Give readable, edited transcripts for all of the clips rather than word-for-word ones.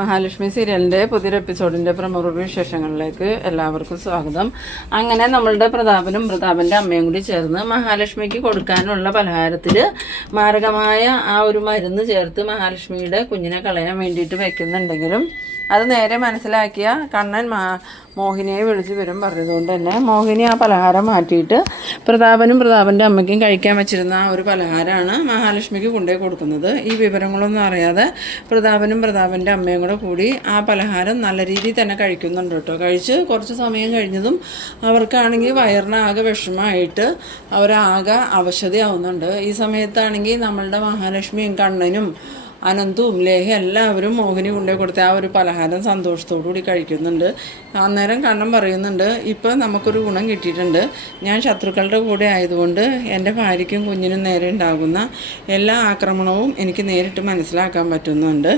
മഹാലക്ഷ്മി സീരിയലിൻ്റെ പുതിയൊരു എപ്പിസോഡിൻ്റെ പ്രമുഖ വിശേഷങ്ങളിലേക്ക് എല്ലാവർക്കും സ്വാഗതം. അങ്ങനെ നമ്മളുടെ പ്രതാപൻ്റെ അമ്മയും കൂടി ചേർന്ന് മഹാലക്ഷ്മിക്ക് കൊടുക്കാനുള്ള പലഹാരത്തിൽ മാരകമായ ആ ഒരു മരുന്ന് ചേർത്ത് മഹാലക്ഷ്മിയുടെ കുഞ്ഞിനെ കളയാൻ വേണ്ടിയിട്ട് വെക്കുന്നുണ്ടെങ്കിലും അത് നേരെ മനസ്സിലാക്കിയ കണ്ണൻ മോഹിനിയെ വിളിച്ച് വരും പറഞ്ഞതുകൊണ്ട് തന്നെ മോഹിനി ആ പലഹാരം മാറ്റിയിട്ട് പ്രതാപൻ്റെ അമ്മയ്ക്കും കഴിക്കാൻ വെച്ചിരുന്ന ആ ഒരു പലഹാരമാണ് മഹാലക്ഷ്മിക്ക് കൊണ്ടുപോയി കൊടുക്കുന്നത്. ഈ വിവരങ്ങളൊന്നും അറിയാതെ പ്രതാപൻ്റെ അമ്മയും കൂടി ആ പലഹാരം നല്ല രീതിയിൽ തന്നെ കഴിക്കുന്നുണ്ട് കേട്ടോ. കഴിച്ച് കുറച്ച് സമയം കഴിഞ്ഞതും അവർക്കാണെങ്കിൽ വയറിനാകെ വിഷമമായിട്ട് അവരാകെ അവശതയാവുന്നുണ്ട്. ഈ സമയത്താണെങ്കിൽ നമ്മളുടെ മഹാലക്ഷ്മിയും കണ്ണനും അനന്തവും ലേഹ എല്ലാവരും മോഹിനി കൊണ്ടുപോയി കൊടുത്ത ആ ഒരു പലഹാരം സന്തോഷത്തോടു കൂടി കഴിക്കുന്നുണ്ട്. അന്നേരം കണ്ണൻ പറയുന്നുണ്ട്, ഇപ്പം നമുക്കൊരു ഗുണം കിട്ടിയിട്ടുണ്ട്. ഞാൻ ശത്രുക്കളുടെ കൂടെ ആയതുകൊണ്ട് എൻ്റെ ഭാര്യയ്ക്കും കുഞ്ഞിനും നേരെ ഉണ്ടാകുന്ന എല്ലാ ആക്രമണവും എനിക്ക് നേരിട്ട് മനസ്സിലാക്കാൻ പറ്റുന്നുണ്ട്.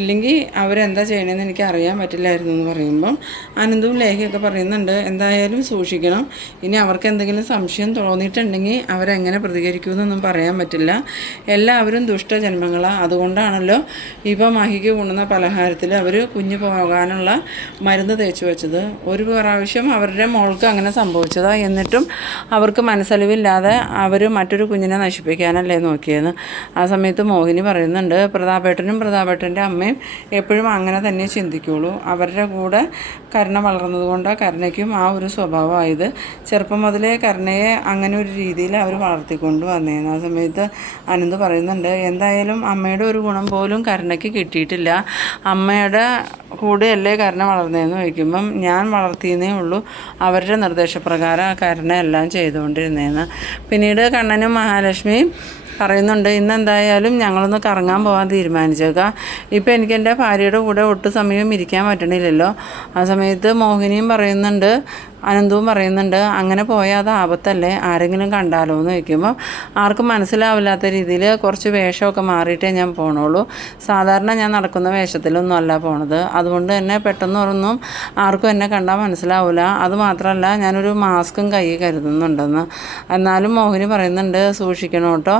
ഇല്ലെങ്കിൽ അവരെന്താ ചെയ്യണമെന്ന് എനിക്ക് അറിയാൻ പറ്റില്ലായിരുന്നു എന്ന് പറയുമ്പം അനന്തവും ലേഹയൊക്കെ പറയുന്നുണ്ട്, എന്തായാലും സൂക്ഷിക്കണം. ഇനി അവർക്ക് എന്തെങ്കിലും സംശയം തോന്നിയിട്ടുണ്ടെങ്കിൽ അവരെങ്ങനെ പ്രതികരിക്കുമെന്നൊന്നും പറയാൻ പറ്റില്ല. എല്ലാവരും ദുഷ്ടജന്മങ്ങളാണ്. അതുകൊണ്ടാണല്ലോ ഇപ്പം മഹിക്ക് കൊണ്ടുവന്ന പലഹാരത്തിൽ അവർ കുഞ്ഞ് പോകാനുള്ള മരുന്ന് തേച്ച് വെച്ചത്. ഒരു പ്രാവശ്യം അവരുടെ മോൾക്ക് അങ്ങനെ സംഭവിച്ചതാണ്. എന്നിട്ടും അവർക്ക് മനസ്സലിവില്ലാതെ അവർ മറ്റൊരു കുഞ്ഞിനെ നശിപ്പിക്കാനല്ലേ നോക്കിയത്. ആ സമയത്ത് മോഹിനി പറയുന്നുണ്ട്, പ്രതാപേട്ടൻ്റെ അമ്മയും എപ്പോഴും അങ്ങനെ തന്നെ ചിന്തിക്കുള്ളൂ. അവരുടെ കൂടെ കരുണ വളർന്നതുകൊണ്ട് കരുണയ്ക്കും ആ ഒരു സ്വഭാവമായത്. ചെറുപ്പം മുതലേ കരുണയെ അങ്ങനെ ഒരു രീതിയിൽ അവർ വളർത്തിക്കൊണ്ട് വന്നേന്ന്. ആ സമയത്ത് അനന്ത് പറയുന്നുണ്ട്, എന്തായാലും അമ്മയുടെ ഒരു ഗുണം പോലും കരുണയ്ക്ക് കിട്ടിയിട്ടില്ല. അമ്മയുടെ കൂടെയല്ലേ കരുണ വളർന്നതെന്ന് ചോദിക്കുമ്പം ഞാൻ വളർത്തിയെന്നേ ഉള്ളൂ. അവരുടെ നിർദ്ദേശപ്രകാരം കരുണ എല്ലാം ചെയ്തുകൊണ്ടിരുന്നതെന്ന്. പിന്നീട് കണ്ണനും മഹാലക്ഷ്മിയും പറയുന്നുണ്ട്, ഇന്നെന്തായാലും ഞങ്ങളൊന്ന് കറങ്ങാൻ പോകാൻ തീരുമാനിച്ചേക്കാം. ഇപ്പം എനിക്ക് എൻ്റെ ഭാര്യയുടെ കൂടെ ഒട്ടും സമയം ഇരിക്കാൻ പറ്റണില്ലല്ലോ. ആ സമയത്ത് മോഹിനിയും പറയുന്നുണ്ട്, അനന്തവും പറയുന്നുണ്ട്, അങ്ങനെ പോയാൽ അത് ആപത്തല്ലേ, ആരെങ്കിലും കണ്ടാലോ എന്ന് ചോദിക്കുമ്പോൾ ആർക്കും മനസ്സിലാവില്ലാത്ത രീതിയിൽ കുറച്ച് വേഷമൊക്കെ മാറിയിട്ടേ ഞാൻ പോകണുള്ളൂ. സാധാരണ ഞാൻ നടക്കുന്ന വേഷത്തിലൊന്നും അല്ല പോണത്. അതുകൊണ്ട് തന്നെ പെട്ടെന്നൊന്നും ആർക്കും എന്നെ കണ്ടാൽ മനസ്സിലാവില്ല. അതുമാത്രമല്ല ഞാനൊരു മാസ്കും കയ്യിൽ കരുതുന്നുണ്ടെന്ന്. എന്നാലും മോഹിനി പറയുന്നുണ്ട്, സൂക്ഷിക്കണം കേട്ടോ,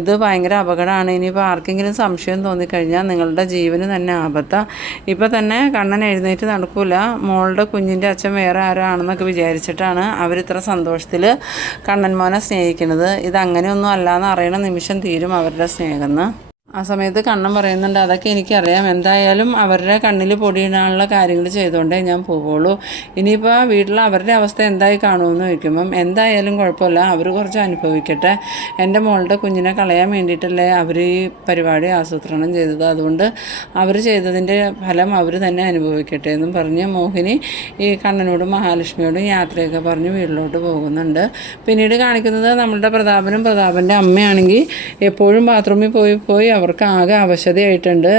ഇത് ഭയങ്കര അപകടമാണ്. ഇനിയിപ്പോൾ ആർക്കെങ്കിലും സംശയം തോന്നിക്കഴിഞ്ഞാൽ നിങ്ങളുടെ ജീവന് തന്നെ ആപത്താണ്. ഇപ്പം തന്നെ കണ്ണൻ എഴുന്നേറ്റ് നടക്കൂല. മോളുടെ കുഞ്ഞിൻ്റെ അച്ഛൻ വേറെ ആരാണെന്നൊക്കെ വിചാരിച്ചിട്ടാണ് അവരിത്ര സന്തോഷത്തിൽ കണ്ണൻ മോനെ സ്നേഹിക്കുന്നത്. ഇതങ്ങനെയൊന്നും അല്ലാന്ന് അറിയണ നിമിഷം തീരും അവരുടെ സ്നേഹമെന്ന്. ആ സമയത്ത് കണ്ണൻ പറയുന്നുണ്ട്, അതൊക്കെ എനിക്കറിയാം. എന്തായാലും അവരുടെ കണ്ണിൽ പൊടിയിടാനുള്ള കാര്യങ്ങൾ ചെയ്തുകൊണ്ടേ ഞാൻ പോവുള്ളൂ. ഇനിയിപ്പോൾ വീട്ടിൽ അവരുടെ അവസ്ഥ എന്തായി കാണുമെന്ന് ചോദിക്കുമ്പം എന്തായാലും കുഴപ്പമില്ല, അവർ കുറച്ച് അനുഭവിക്കട്ടെ. എൻ്റെ മോളുടെ കുഞ്ഞിനെ കളയാൻ വേണ്ടിയിട്ടല്ലേ അവർ ഈ പരിപാടി ആസൂത്രണം ചെയ്തത്. അതുകൊണ്ട് അവർ ചെയ്തതിൻ്റെ ഫലം അവർ തന്നെ അനുഭവിക്കട്ടെ എന്നും പറഞ്ഞ് മോഹിനി ഈ കണ്ണനോടും മഹാലക്ഷ്മിയോടും യാത്രയൊക്കെ പറഞ്ഞ് വീട്ടിലോട്ട് പോകുന്നുണ്ട്. പിന്നീട് കാണിക്കുന്നത് നമ്മളുടെ പ്രതാപൻ്റെ അമ്മയാണെങ്കിൽ എപ്പോഴും ബാത്റൂമിൽ പോയി അവർക്ക് ആകെ അവശതയായിട്ടുണ്ട്.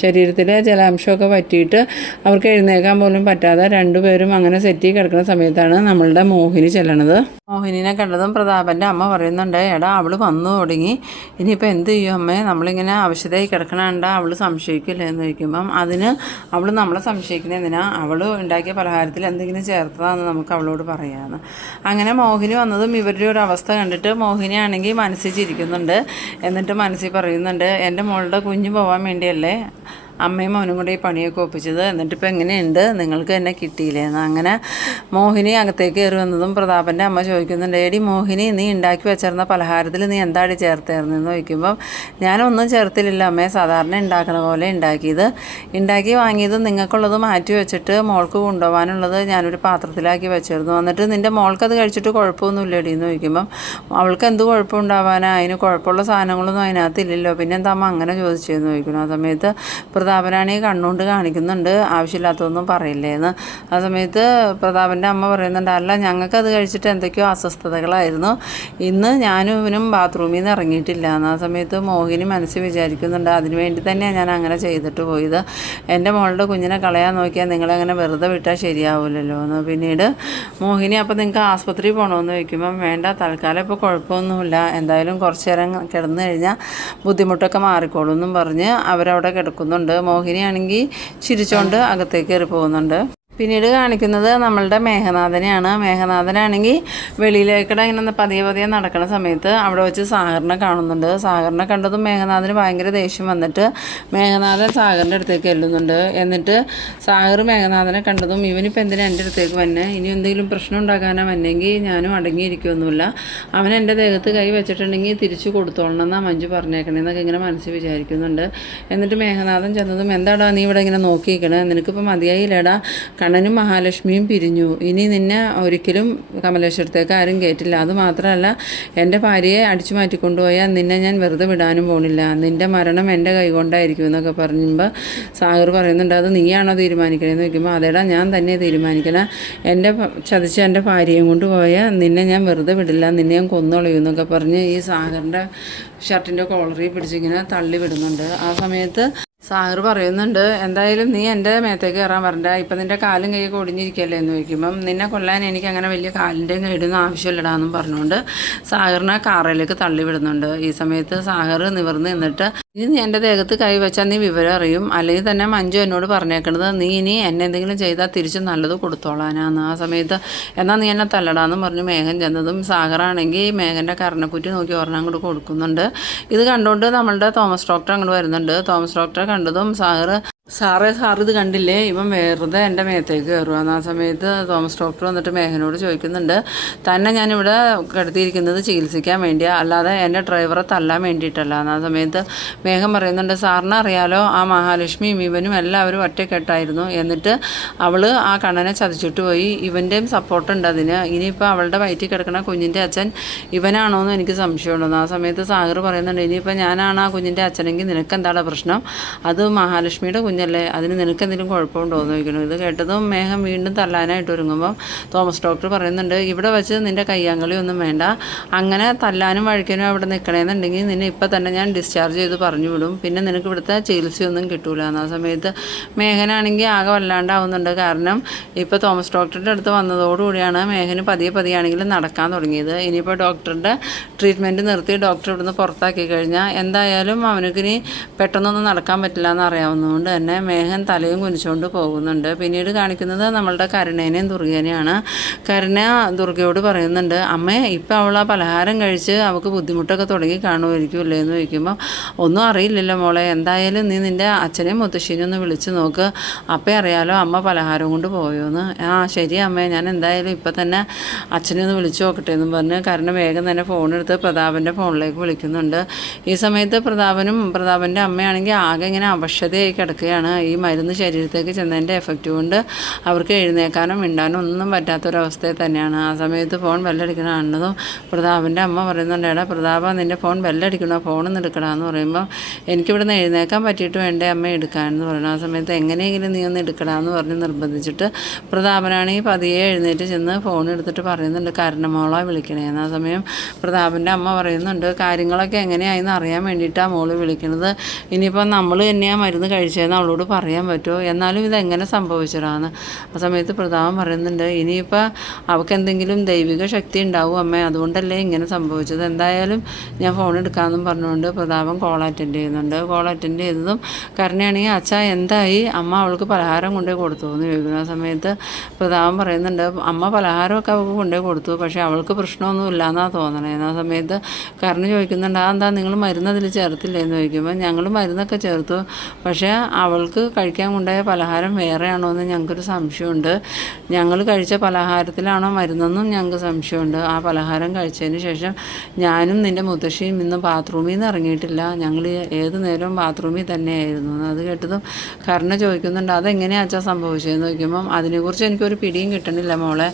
ശരീരത്തിലെ ജലാംശമൊക്കെ പറ്റിയിട്ട് അവർക്ക് എഴുന്നേക്കാൻ പോലും പറ്റാതെ രണ്ടുപേരും അങ്ങനെ സെറ്റി കിടക്കുന്ന സമയത്താണ് നമ്മളുടെ മോഹിനി ചെല്ലണത്. മോഹിനിനെ കണ്ടതും പ്രതാപൻ്റെ അമ്മ പറയുന്നുണ്ട്, എടാ അവൾ വന്നു തുടങ്ങി, ഇനിയിപ്പോൾ എന്ത് ചെയ്യും അമ്മേ, നമ്മളിങ്ങനെ അവശതയായി കിടക്കണണ്ട അവൾ സംശയിക്കില്ലേ എന്ന് ചോദിക്കുമ്പം അതിന് അവൾ നമ്മളെ സംശയിക്കുന്നതിനാ, അവൾ ഉണ്ടാക്കിയ പലഹാരത്തിൽ എന്തെങ്കിലും ചേർത്തതാണെന്ന് നമുക്ക് അവളോട് പറയാമെന്ന്. അങ്ങനെ മോഹിനി വന്നതും ഇവരുടെ ഒരു അവസ്ഥ കണ്ടിട്ട് മോഹിനിയാണെങ്കിൽ മനസ്സിൽ ചിരിക്കുന്നുണ്ട്. എന്നിട്ട് മനസ്സിൽ പറയുന്നുണ്ട്, എൻ്റെ മോളുടെ കുഞ്ഞ് പോകാൻ വേണ്ടിയല്ലേ അമ്മയും മോനും കൂടെ ഈ പണിയൊക്കെ ഒപ്പിച്ചത്, എന്നിട്ടിപ്പോൾ എങ്ങനെയുണ്ട്, നിങ്ങൾക്ക് എന്നെ കിട്ടിയില്ലേന്ന്. അങ്ങനെ മോഹിനി അകത്തേക്ക് കയറി വന്നതും പ്രതാപൻ്റെ അമ്മ ചോദിക്കുന്നുണ്ട്, എടി മോഹിനി, നീ ഉണ്ടാക്കി വെച്ചിരുന്ന പലഹാരത്തിൽ നീ എന്താടി ചേർത്തായിരുന്നെന്ന് ചോദിക്കുമ്പം ഞാനൊന്നും ചേർത്തില്ല അമ്മേ, സാധാരണ ഉണ്ടാക്കണ പോലെ ഉണ്ടാക്കി വാങ്ങിയത് നിങ്ങൾക്കുള്ളത് മാറ്റി വെച്ചിട്ട് മോൾക്ക് കൊണ്ടുപോകാനുള്ളത് ഞാനൊരു പാത്രത്തിലാക്കി വെച്ചിരുന്നു. എന്നിട്ട് നിൻ്റെ മോൾക്കത് കഴിച്ചിട്ട് കുഴപ്പമൊന്നുമില്ലടി എന്ന് ചോദിക്കുമ്പം അവൾക്ക് എന്ത് കുഴപ്പമുണ്ടാവാനാ, അതിന് കുഴപ്പമുള്ള സാധനങ്ങളൊന്നും അതിനകത്തില്ലല്ലോ, പിന്നെ എന്താ അമ്മ അങ്ങനെ ചോദിച്ചതെന്ന് ചോദിക്കുന്നു. ആ സമയത്ത് പ്രതാപനാണെങ്കിൽ കണ്ണുകൊണ്ട് കാണിക്കുന്നുണ്ട്, ആവശ്യമില്ലാത്തതൊന്നും പറയില്ലേന്ന്. ആ സമയത്ത് പ്രതാപൻ്റെ അമ്മ പറയുന്നുണ്ട്, അല്ല ഞങ്ങൾക്കത് കഴിച്ചിട്ട് എന്തൊക്കെയോ അസ്വസ്ഥതകളായിരുന്നു, ഇന്ന് ഞാനും ഇവനും ബാത്റൂമിൽ നിന്ന് ഇറങ്ങിയിട്ടില്ല എന്ന്. ആ സമയത്ത് മോഹിനി മനസ്സിൽ വിചാരിക്കുന്നുണ്ട്, അതിന് വേണ്ടി തന്നെയാണ് ഞാൻ അങ്ങനെ ചെയ്തിട്ട് പോയത്. എൻ്റെ മോളുടെ കുഞ്ഞിനെ കളയാൻ നോക്കിയാൽ നിങ്ങളങ്ങനെ വെറുതെ വിട്ടാൽ ശരിയാവില്ലല്ലോ എന്ന്. പിന്നീട് മോഹിനി, അപ്പോൾ നിങ്ങൾക്ക് ആസ്പത്രിയിൽ പോകണമെന്ന് ചോദിക്കുമ്പം വേണ്ട, തൽക്കാലം ഇപ്പോൾ കുഴപ്പമൊന്നുമില്ല, എന്തായാലും കുറച്ച് നേരം കിടന്നു കഴിഞ്ഞാൽ ബുദ്ധിമുട്ടൊക്കെ മാറിക്കോളൂ എന്നും പറഞ്ഞ് അവരവിടെ കിടക്കുന്നുണ്ട്. മോഹിനിയാണെങ്കിൽ ചിരിച്ചുകൊണ്ട് അകത്തേക്ക് കയറി പോകുന്നുണ്ട്. പിന്നീട് കാണിക്കുന്നത് നമ്മളുടെ മേഘനാഥനെയാണ്. മേഘനാഥനാണെങ്കിൽ വെളിയിലേക്കിടെ ഇങ്ങനെ പതിയെ പതിയെ നടക്കുന്ന സമയത്ത് അവിടെ വെച്ച് സാഗറിനെ കാണുന്നുണ്ട്. സാഗറിനെ കണ്ടതും മേഘനാഥന് ഭയങ്കര ദേഷ്യം വന്നിട്ട് മേഘനാഥൻ സാഗറിൻ്റെ അടുത്തേക്ക് ചെല്ലുന്നുണ്ട്. എന്നിട്ട് സാഗർ മേഘനാഥനെ കണ്ടതും ഇവനിപ്പോൾ എന്തിനാ എൻ്റെ അടുത്തേക്ക് വന്നെ, ഇനി എന്തെങ്കിലും പ്രശ്നം ഉണ്ടാക്കാനോ വന്നെങ്കിൽ ഞാനും അടങ്ങിയിരിക്കുമൊന്നുമില്ല, അവൻ എൻ്റെ ദേഹത്ത് കൈ വെച്ചിട്ടുണ്ടെങ്കിൽ തിരിച്ചു കൊടുത്തോളണം എന്നാണ് മഞ്ജു പറഞ്ഞേക്കണേന്നൊക്കെ ഇങ്ങനെ മനസ്സിൽ വിചാരിക്കുന്നുണ്ട്. എന്നിട്ട് മേഘനാഥൻ ചെന്നതും എന്താടാ നീ ഇവിടെ ഇങ്ങനെ നോക്കിയിരിക്കണേ, നിനക്കിപ്പോൾ മതിയായില്ലേടാ, കണ്ണനും മഹാലക്ഷ്മിയും പിരിഞ്ഞു, ഇനി നിന്നെ ഒരിക്കലും കമലേശ്വരത്തേക്ക് ആരും കയറ്റില്ല, അതുമാത്രമല്ല എൻ്റെ ഭാര്യയെ അടിച്ചു മാറ്റിക്കൊണ്ടുപോയാൽ നിന്നെ ഞാൻ വെറുതെ വിടാനും പോണില്ല, നിൻ്റെ മരണം എൻ്റെ കൈകൊണ്ടായിരിക്കും എന്നൊക്കെ പറയുമ്പോൾ സാഗർ പറയുന്നുണ്ട് അത് നീയാണോ തീരുമാനിക്കണമെന്ന് ചോദിക്കുമ്പോൾ അതേടാ ഞാൻ തന്നെ തീരുമാനിക്കണം, എൻ്റെ ചതിച്ച എൻ്റെ ഭാര്യയും കൊണ്ട് പോയാൽ നിന്നെ ഞാൻ വെറുതെ വിടില്ല, നിന്നെ ഞാൻ കൊന്നുകളയും എന്നൊക്കെ പറഞ്ഞ് ഈ സാഗറിൻ്റെ ഷർട്ടിൻ്റെ കോളറിൽ പിടിച്ചിങ്ങനെ തള്ളി വിടുന്നുണ്ട്. ആ സമയത്ത് സാഗർ പറയുന്നുണ്ട് എന്തായാലും നീ എൻ്റെ മേത്തേക്ക് കയറാൻ വരണ്ട, ഇപ്പം നിൻ്റെ കാലും കൈയൊക്കെ ഒടിഞ്ഞിരിക്കുകയല്ലേ എന്ന് ചോദിക്കുമ്പം നിന്നെ കൊല്ലാൻ എനിക്ക് അങ്ങനെ വലിയ കാലിൻ്റെയും കൈയുടെയും ആവശ്യമില്ലടാന്നും പറഞ്ഞുകൊണ്ട് സാഗറിനെ കാറിലേക്ക് തള്ളി വിടുന്നുണ്ട്. ഈ സമയത്ത് സാഗർ നിവർന്ന് നിന്നിട്ട് ഇനി നീ എൻ്റെ ദേഹത്ത് കൈ വെച്ചാൽ നീ വിവരം അറിയും, അല്ലെങ്കിൽ തന്നെ മഞ്ജു എന്നോട് പറഞ്ഞേക്കണത് നീ ഇനി എന്നെ എന്തെങ്കിലും ചെയ്താൽ തിരിച്ച് നല്ലത് കൊടുത്തോളാനാന്ന്. ആ സമയത്ത് എന്നാൽ നീ എന്നെ തല്ലടാന്ന് പറഞ്ഞ് മേഘൻ ചെന്നതും സാഗറാണെങ്കിൽ മേഘൻ്റെ കരണക്കുറ്റി നോക്കി ഒരെണ്ണം അങ്ങോട്ട് കൊടുക്കുന്നുണ്ട്. ഇത് കണ്ടുകൊണ്ട് നമ്മളുടെ തോമസ് ഡോക്ടർ അങ്ങോട്ട് വരുന്നുണ്ട്. തോമസ് ഡോക്ടറെ കണ്ടതും സാറ് ഇത് കണ്ടില്ലേ, ഇവൻ വെറുതെ എൻ്റെ മേത്തേക്ക് കയറുകയെന്ന്. ആ സമയത്ത് തോമസ് ഡോക്ടർ വന്നിട്ട് മേഘനോട് ചോദിക്കുന്നുണ്ട് തന്നെ ഞാനിവിടെ കിടത്തിയിരിക്കുന്നത് ചികിത്സിക്കാൻ വേണ്ടിയാണ്, അല്ലാതെ എൻ്റെ ഡ്രൈവറെ തല്ലാൻ വേണ്ടിയിട്ടല്ല. ആ സമയത്ത് മേഘം പറയുന്നുണ്ട് സാറിന് അറിയാലോ ആ മഹാലക്ഷ്മിയും ഇവനും എല്ലാവരും ഒറ്റക്കെട്ടായിരുന്നു, എന്നിട്ട് അവൾ ആ കണ്ണനെ ചതിച്ചിട്ട് പോയി, ഇവൻ്റെയും സപ്പോർട്ടുണ്ട് അതിന്, ഇനിയിപ്പോൾ അവളുടെ വയറ്റിൽ കിടക്കുന്ന കുഞ്ഞിൻ്റെ അച്ഛൻ ഇവനാണോ എന്ന് എനിക്ക് സംശയമുണ്ടെന്ന്. ആ സമയത്ത് സാഗർ പറയുന്നുണ്ട് ഇനിയിപ്പോൾ ഞാനാണ് ആ കുഞ്ഞിൻ്റെ അച്ഛനെങ്കിൽ നിനക്കെന്താണ് പ്രശ്നം, അത് മഹാലക്ഷ്മിയുടെ കുഞ്ഞല്ലേ, അതിന് നിനക്കെന്തെങ്കിലും കുഴപ്പമുണ്ടോ എന്ന് ചോദിക്കണം. ഇത് കേട്ടതും മേഘം വീണ്ടും തല്ലാനായിട്ട് ഒരുങ്ങുമ്പം തോമസ് ഡോക്ടർ പറയുന്നുണ്ട് ഇവിടെ വെച്ച് നിൻ്റെ കയ്യാങ്കളിയൊന്നും വേണ്ട, അങ്ങനെ തല്ലാനും വഴിക്കാനും അവിടെ നിൽക്കണമെന്നുണ്ടെങ്കിൽ നിന്നെ ഇപ്പം തന്നെ ഞാൻ ഡിസ്ചാർജ് ചെയ്ത് പറഞ്ഞു വിടും, പിന്നെ നിനക്ക് ഇവിടുത്തെ ചികിത്സയൊന്നും കിട്ടൂല. ആ സമയത്ത് മേഘനാണെങ്കിൽ ആകെ വല്ലാണ്ടാവുന്നുണ്ട്. കാരണം ഇപ്പോൾ തോമസ് ഡോക്ടറുടെ അടുത്ത് വന്നതോടുകൂടിയാണ് മേഘന് പതിയാണെങ്കിലും നടക്കാൻ തുടങ്ങിയത്. ഇനിയിപ്പോൾ ഡോക്ടറുടെ ട്രീറ്റ്മെൻറ്റ് നിർത്തി ഡോക്ടർ ഇവിടുന്ന് പുറത്താക്കി കഴിഞ്ഞാൽ എന്തായാലും അവനക്കിനി പെട്ടെന്നൊന്നും നടക്കാൻ പറ്റില്ല എന്ന് അറിയാവുന്നതുകൊണ്ട് തന്നെ മേഘൻ തലയും കുനിച്ചുകൊണ്ട് പോകുന്നുണ്ട്. പിന്നീട് കാണിക്കുന്നത് നമ്മളുടെ കരുണേനെയും ദുർഗേനെയാണ്. കരുണ ദുർഗയോട് പറയുന്നുണ്ട് അമ്മേ ഇപ്പം അവൾ ആ പലഹാരം കഴിച്ച് അവൾക്ക് ബുദ്ധിമുട്ടൊക്കെ തുടങ്ങി കാണുമായിരിക്കുമല്ലേ എന്ന് ചോദിക്കുമ്പോൾ ഒന്നും അറിയില്ലല്ലോ മോളെ, എന്തായാലും നീ നിൻ്റെ അച്ഛനെയും മുത്തശ്ശീനെയും ഒന്ന് വിളിച്ച് നോക്ക്, അപ്പം അറിയാലോ അമ്മ പലഹാരം കൊണ്ട് പോയോന്ന്. ആ ശരി അമ്മേ, ഞാൻ എന്തായാലും ഇപ്പം തന്നെ അച്ഛനെ ഒന്ന് വിളിച്ചു നോക്കട്ടെ എന്നും പറഞ്ഞ് കരുണ വേഗം തന്നെ ഫോണെടുത്ത് പ്രതാപൻ്റെ ഫോണിലേക്ക് വിളിക്കുന്നുണ്ട്. ഈ സമയത്ത് പ്രതാപൻ്റെ അമ്മയാണെങ്കിൽ ആകെ ഇങ്ങനെ അവശതയായി കിടക്കുകയാണ്. ഈ മരുന്ന് ശരീരത്തേക്ക് ചെന്നതിൻ്റെ എഫക്റ്റ് കൊണ്ട് അവർക്ക് എഴുന്നേക്കാനോ മിണ്ടാനോ ഒന്നും പറ്റാത്തൊരവസ്ഥയിൽ തന്നെയാണ്. ആ സമയത്ത് ഫോൺ ബെല്ലടിക്കണ കാണുന്നതും പ്രതാപൻ്റെ അമ്മ പറയുന്നുണ്ട് എടാ പ്രതാപ നിൻ്റെ ഫോൺ ബെല്ലടിക്കണോ, ഫോണൊന്നും എടുക്കണമെന്ന് പറയുമ്പോൾ എനിക്കിവിടുന്ന് എഴുന്നേക്കാൻ പറ്റിയിട്ട് വേണ്ടേ അമ്മ എടുക്കാനെന്ന് പറയുന്നത്. ആ സമയത്ത് എങ്ങനെയെങ്കിലും നീ ഒന്ന് എടുക്കണമെന്ന് പറഞ്ഞ് നിർബന്ധിച്ചിട്ട് പ്രതാപനാണെങ്കിൽ പതിയെ എഴുന്നേറ്റ് ചെന്ന് ഫോൺ എടുത്തിട്ട് പറയുന്നുണ്ട് കരുണമോളാണ് വിളിക്കണേന്ന്. ആ സമയം പ്രതാപൻ്റെ അമ്മ പറയുന്നുണ്ട് കാര്യങ്ങളൊക്കെ എങ്ങനെയായെന്ന് അറിയാൻ വേണ്ടിയിട്ടാണ് മോള് വിളിക്കുന്നത്, ഇനിയിപ്പോൾ നമ്മൾ തന്നെയാണ് മരുന്ന് കഴിച്ചതെന്ന് അവളോട് പറയാൻ പറ്റുമോ, എന്നാലും ഇതെങ്ങനെ സംഭവിച്ചതാണ്. ആ സമയത്ത് പ്രതാപൻ പറയുന്നുണ്ട് ഇനിയിപ്പോൾ അവൾക്ക് എന്തെങ്കിലും ദൈവിക ശക്തി ഉണ്ടാവും അമ്മേ, അതുകൊണ്ടല്ലേ ഇങ്ങനെ സംഭവിച്ചത്, എന്തായാലും ഞാൻ ഫോൺ എടുക്കാമെന്നും പറഞ്ഞുകൊണ്ട് പ്രതാപൻ കോൾ അറ്റൻഡ് ചെയ്യുന്നുണ്ട്. കോൾ അറ്റൻഡ് ചെയ്തതും കരുണയാണെങ്കിൽ അച്ഛാ എന്തായി, അമ്മ അവൾക്ക് പലഹാരം കൊണ്ടുപോയി കൊടുത്തു എന്ന് ചോദിക്കുന്നു. ആ സമയത്ത് പ്രതാപൻ പറയുന്നുണ്ട് അമ്മ പലഹാരമൊക്കെ അവൾക്ക് കൊണ്ടുപോയി കൊടുത്തു, പക്ഷേ അവൾക്ക് പ്രശ്നമൊന്നും ഇല്ലയെന്നാണ് തോന്നണേന്ന്. ആ സമയത്ത് കരുണ ചോദിക്കുന്നുണ്ട് എന്താ നിങ്ങൾ മരുന്ന് അതിൽ ചേർത്തില്ലേ എന്ന് ചോദിക്കുമ്പോൾ ഞങ്ങൾ മരുന്നൊക്കെ ചേർത്തു, പക്ഷേ അവൾക്ക് കഴിക്കാൻ കൊണ്ടുപോയ പലഹാരം വേറെയാണോ എന്ന് ഞങ്ങൾക്കൊരു സംശയമുണ്ട്, ഞങ്ങൾ കഴിച്ച പലഹാരത്തിലാണോ മരുന്നെന്നും ഞങ്ങൾക്ക് സംശയമുണ്ട്, ആ പലഹാരം കഴിച്ചതിന് ശേഷം ഞാനും നിൻ്റെ മുത്തശ്ശിയും ഇന്ന് ബാത്റൂമിൽ നിന്ന് ഇറങ്ങിയിട്ടില്ല, ഞങ്ങൾ ഏത് നേരവും ബാത്റൂമിൽ തന്നെയായിരുന്നു. അത് കേട്ടതും കരുണ ചോദിക്കുന്നുണ്ട് അതെങ്ങനെയാ അച്ഛാ സംഭവിച്ചതെന്ന് ചോദിക്കുമ്പം അതിനെക്കുറിച്ച് എനിക്കൊരു പിടിയും കിട്ടണില്ല മോളെ,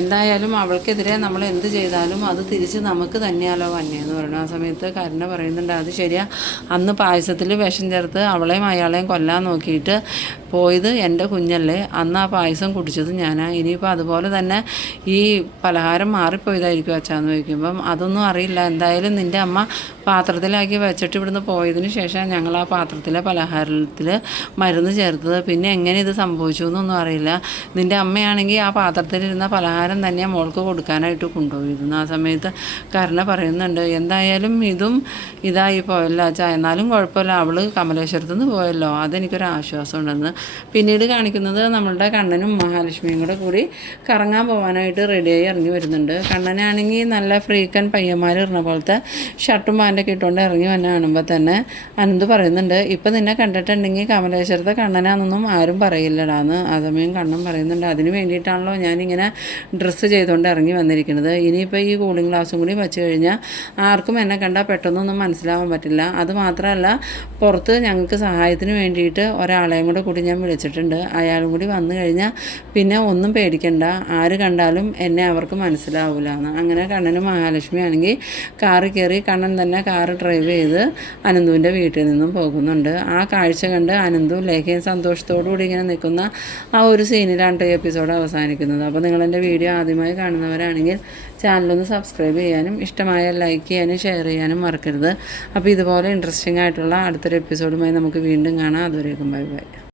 എന്തായാലും അവൾക്കെതിരെ നമ്മൾ എന്ത് ചെയ്താലും അത് തിരിച്ച് നമുക്ക് തന്നെയാലോ വന്നേന്ന് പറയുന്നു. ആ സമയത്ത് കരുണ പറയുന്നുണ്ട് അത് ശരിയാ, അന്ന് പായസത്തിൽ വിഷം ചേർത്ത് അവളെയും അയാളെയും കൊല്ലാൻ നോക്കിയിട്ട് പോയത് എൻ്റെ കുഞ്ഞല്ലേ, അന്ന് ആ പായസം കുടിച്ചത് ഞാനാ, ഇനിയിപ്പോൾ അതുപോലെ തന്നെ ഈ പലഹാരം മാറിപ്പോയതായിരിക്കും അച്ഛാന്ന് ചോദിക്കുമ്പം അതൊന്നും അറിയില്ല, എന്തായാലും നിൻ്റെ അമ്മ പാത്രത്തിലാക്കി വെച്ചിട്ട് ഇവിടുന്ന് പോയതിന് ശേഷം ഞങ്ങൾ ആ പാത്രത്തിലെ പലഹാരത്തിൽ മരുന്ന് ചേർത്തത്, പിന്നെ എങ്ങനെ ഇത് സംഭവിച്ചു എന്നൊന്നും അറിയില്ല, നിൻ്റെ അമ്മയാണെങ്കിൽ ആ പാത്രത്തിലിരുന്ന പലഹാരം തന്നെ മോൾക്ക് കൊടുക്കാനായിട്ട് കൊണ്ടുപോയിരുന്നു. ആ സമയത്ത് കരുണ പറയുന്നുണ്ട് എന്തായാലും ഇതും ഇതായി പോയല്ലോ അച്ഛാ, എന്നാലും കുഴപ്പമില്ല അവൾ കമലേശ്വരത്ത് നിന്ന് പോയല്ലോ, അതെനിക്കൊരു ആശ്വാസം ഉണ്ടെന്ന്. പിന്നീട് കാണിക്കുന്നത് നമ്മളുടെ കണ്ണനും മഹാലക്ഷ്മിയും കൂടി കറങ്ങാൻ പോകാനായിട്ട് റെഡിയായി ഇറങ്ങി വരുന്നുണ്ട്. കണ്ണനാണെങ്കിൽ നല്ല ഫ്രീക്കൻ പയ്യന്മാർ ഇടുന്ന പോലത്തെ ഷർട്ടും പാൻറ്റൊക്കെ ഇട്ടുകൊണ്ട് ഇറങ്ങി വന്നെ കാണുമ്പോൾ തന്നെ അനന്ത് പറയുന്നുണ്ട്, ഇപ്പം നിന്നെ കണ്ടിട്ടുണ്ടെങ്കിൽ കമലേശ്വരത്തെ കണ്ണനാണെന്നൊന്നും ആരും പറയില്ലടാന്ന്. അതമയം കണ്ണൻ പറയുന്നുണ്ട്, അതിന് വേണ്ടിയിട്ടാണല്ലോ ഞാനിങ്ങനെ ഡ്രസ്സ് ചെയ്തുകൊണ്ട് ഇറങ്ങി വന്നിരിക്കുന്നത്. ഇനിയിപ്പോൾ ഈ കൂളിംഗ് ഗ്ലാസും കൂടി വെച്ച് കഴിഞ്ഞാൽ ആർക്കും എന്നെ കണ്ടാൽ പെട്ടെന്നൊന്നും മനസ്സിലാവാൻ പറ്റില്ല. അതുമാത്രമല്ല, പുറത്ത് ഞങ്ങൾക്ക് സഹായത്തിന് വേണ്ടിയിട്ട് ഒരാളെയും കൂടി ഞാൻ വിളിച്ചിട്ടുണ്ട്. അയാളും കൂടി വന്നു കഴിഞ്ഞാൽ പിന്നെ ഒന്നും പേടിക്കണ്ട, ആര് കണ്ടാലും എന്നെ അവർക്ക് മനസ്സിലാവില്ല എന്ന്. അങ്ങനെ കണ്ണനും മഹാലക്ഷ്മി ആണെങ്കിൽ കാറിൽ കയറി കണ്ണൻ തന്നെ കാറ് ഡ്രൈവ് ചെയ്ത് അനന്തുവിൻ്റെ വീട്ടിൽ നിന്നും പോകുന്നുണ്ട്. ആ കാഴ്ച കണ്ട് അനന്തും ലേഖയും സന്തോഷത്തോടു കൂടി ഇങ്ങനെ നിൽക്കുന്ന ആ ഒരു സീനിലാണ് ഈ എപ്പിസോഡ് അവസാനിക്കുന്നത്. അപ്പോൾ നിങ്ങളെൻ്റെ വീഡിയോ ആദ്യമായി കാണുന്നവരാണെങ്കിൽ ചാനലൊന്ന് സബ്സ്ക്രൈബ് ചെയ്യാനും ഇഷ്ടമായ ലൈക്ക് ചെയ്യാനും ഷെയർ ചെയ്യാനും മറക്കരുത്. അപ്പോൾ ഇതുപോലെ ഇൻട്രസ്റ്റിംഗ് ആയിട്ടുള്ള അടുത്തൊരു എപ്പിസോഡുമായി നമുക്ക് വീണ്ടും കാണാം. അതുവരേക്കും ബൈ ബൈ.